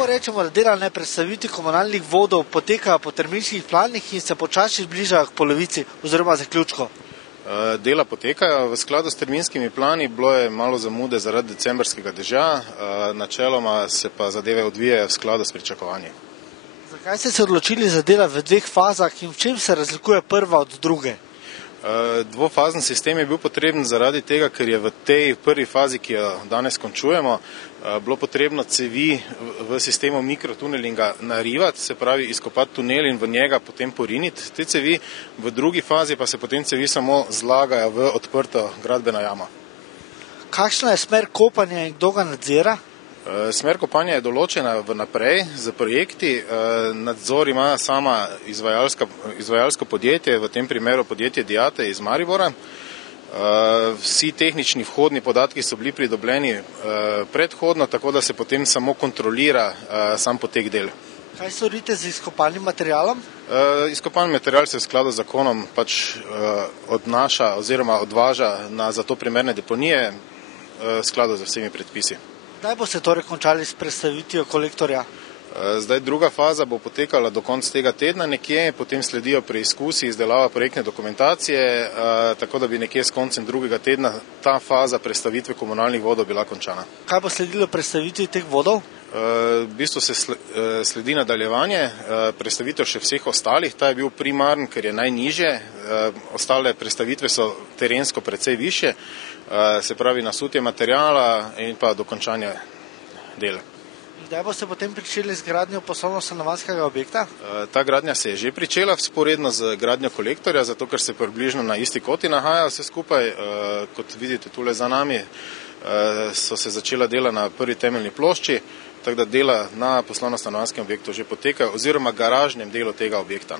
Lahko rečemo, da dela na prestavitvi komunalnih vodov potekajo po terminskih planih in se počasi bližajo k polovici oziroma zaključku. Dela potekajo v skladu s terminskimi plani, bilo je malo zamude zaradi decembrskega dežja, načeloma se pa zadeve odvijajo v skladu s pričakovanji. Zakaj ste se odločili za dela v dveh fazah in v čem se razlikuje prva od druge? Dvofazen sistem je bil potreben zaradi tega, ker je v tej prvi fazi, ki jo danes končujemo, bilo potrebno cevi v sistemu mikrotunelinga narivati, se pravi izkopati tunel in v njega potem poriniti te cevi, v drugi fazi pa se potem cevi samo zlagajo v odprto gradbeno jamo. Kakšna je smer kopanja in kdo ga nadzira? Smer kopanja je določena vnaprej z projekti, nadzor ima sama izvajalsko podjetje, v tem primeru podjetje Diate iz Maribora. Vsi tehnični vhodni podatki so bili pridobljeni predhodno, tako da se potem samo kontrolira sam potek del. Kaj storite z izkopanim materialom? Izkopan material se v skladu z zakonom odnaša oziroma odvaža na za to primerne deponije v skladu z vsemi predpisi. Kdaj boste torej končali s prestavitvijo kolektorja? Zdaj druga faza bo potekala do konca tega tedna nekje, potem sledijo preizkusi, izdelava projektne dokumentacije, tako da bi nekje s koncem drugega tedna ta faza prestavitve komunalnih vodov bila končana. Kaj bo sledilo prestavitvi teh vodov? V bistvu se sledi nadaljevanje, prestavitev še vseh ostalih, ta je bil primaren, ker je najnižje, ostale prestavitve so terensko precej više, se pravi nasutje materijala in pa dokončanje dela. Kdaj boste potem pričeli z gradnjo poslovno-stanovanjskega objekta? Ta gradnja se je že pričela vzporedno z gradnjo kolektorja, zato ker se približno na isti koti nahaja vse skupaj. Kot vidite tule za nami so se začela dela na prvi temeljni plošči, tako da dela na poslovno-stanovanjskem objektu že potekajo oziroma garažnem delu tega objekta.